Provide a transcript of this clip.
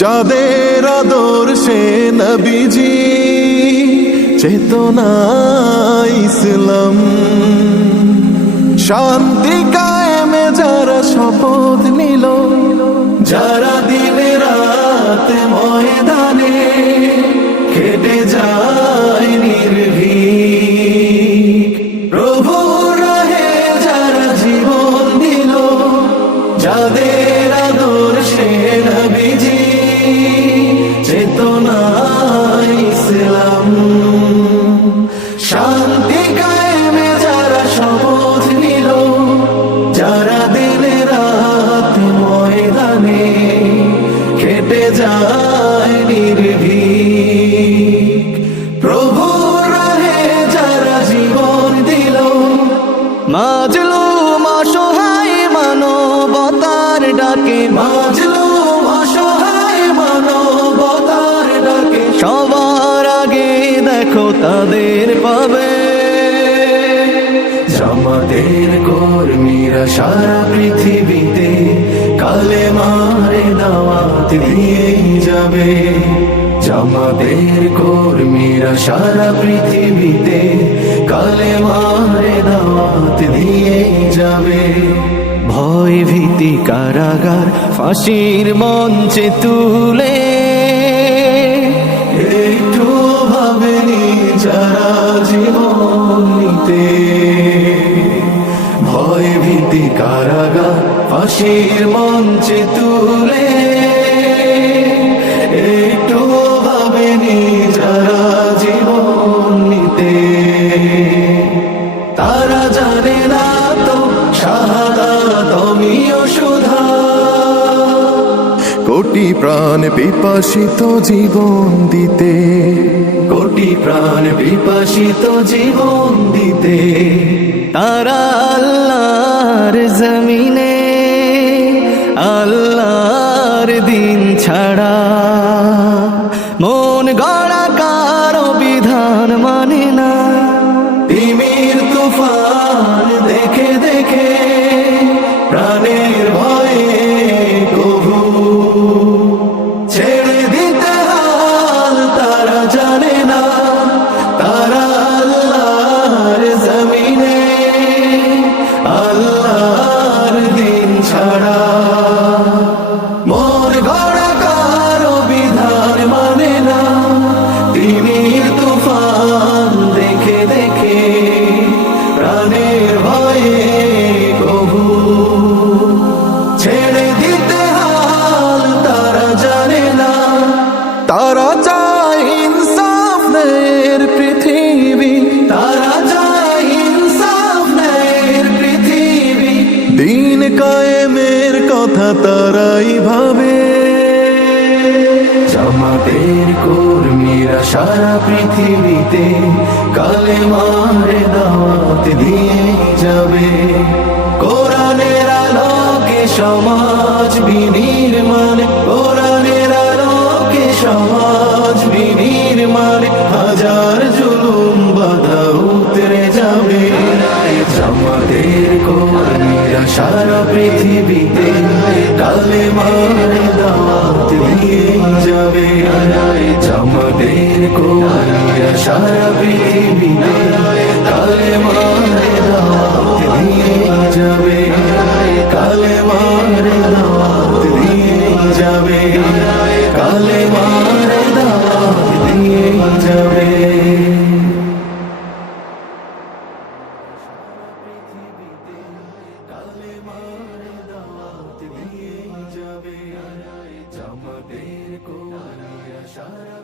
যাদের আদর্শে নবীজি চেতনা ইসলাম, শান্তি কায়েমে যারা শপথ নিল, যারা দিনে রাতে ময়দানে কেটে যায় নির্ভীক, প্রভু রাহে যারা জীবন দিল, যাদের আদর্শে নবীজি চেতনা ইসলাম, শান্তি কায়েমে যারা শপথ নিল, যারা দিনে রাত ময়দানে কেটে যায় নির্ভীক, প্রভু রাহে যারা জীবন দিল, মাজলুম অসহায় মানবতার ডাকে, মাজলুম অসহায় মানবতার ডাকে, সবার আগে দেখো তাদের পাবে। জামাতের কর্মীরা সারা পৃথিবীতে কালেমার দাওয়াত দিয়ে যাবে, জামাতের কর্মীরা সারা পৃথিবীতে কালেমার দাওয়াত দিয়ে যাবে। ভয় ভীতি কারাগার ফাঁসির মঞ্চে তুলে একটু ভাবেনি যারা জীবন নিতে, ভয় ভীতি কারাগার ফাঁসির মঞ্চে তুলে একটু ভাবেনি যারা জীবন নিতে, তারা জানে না তো শাহাদাত অমিয় সুধা, কোটি প্রাণ বিপাসিত জীবন দিতে, কোটি প্রাণ বিপাসিত জীবন দিতে, তারা আল্লাহর জমিনে আল্লাহর দিন ছাড়া মন গড়া কারো বিধান মানে না। তিমির তুফান দেখে দেখে প্রাণের ভয়ে কভু ছেড়ে দিতে হাল তারা জানে না, তারা আল্লাহর জমিনে আল্লাহর দিন ছাড়া মন গড়া কারো বিধান মানে না। তিমির তুফান দেখে দেখে প্রাণের ভয়ে কভু ছেড়ে দিতে হাল তারা জানে না, তারা চায় ইনসাফ ন্যায়ের পৃথিবী, তারা চায় ইনসাফ ন্যায়ের পৃথিবী, দিন কায়েমের কথা তারাই ভাবে। জামাতের কর্মীরা সারা পৃথিবীতে কালেমার দাওয়াত দিয়ে যাবে, কোরআনের আলোকে সমাজ বিনির্মাণ, কোরআনের আলোকে সমাজ বিনির্মাণ, হাজার জুলুম বাধা উতরে যাবে। জামাতের কর্মীরা সারা পৃথিবীতে কালেমার দাওয়াত দিয়ে যাবে, জামাতের কর্মীরা সারা পৃথিবীতে কালেমার দাওয়াত দিয়ে যাবে, কালেমার দাওয়াত দিয়ে যাবে, কালেমার দাওয়াত দিয়ে যাবে। জামাতের কর্মীরা সারা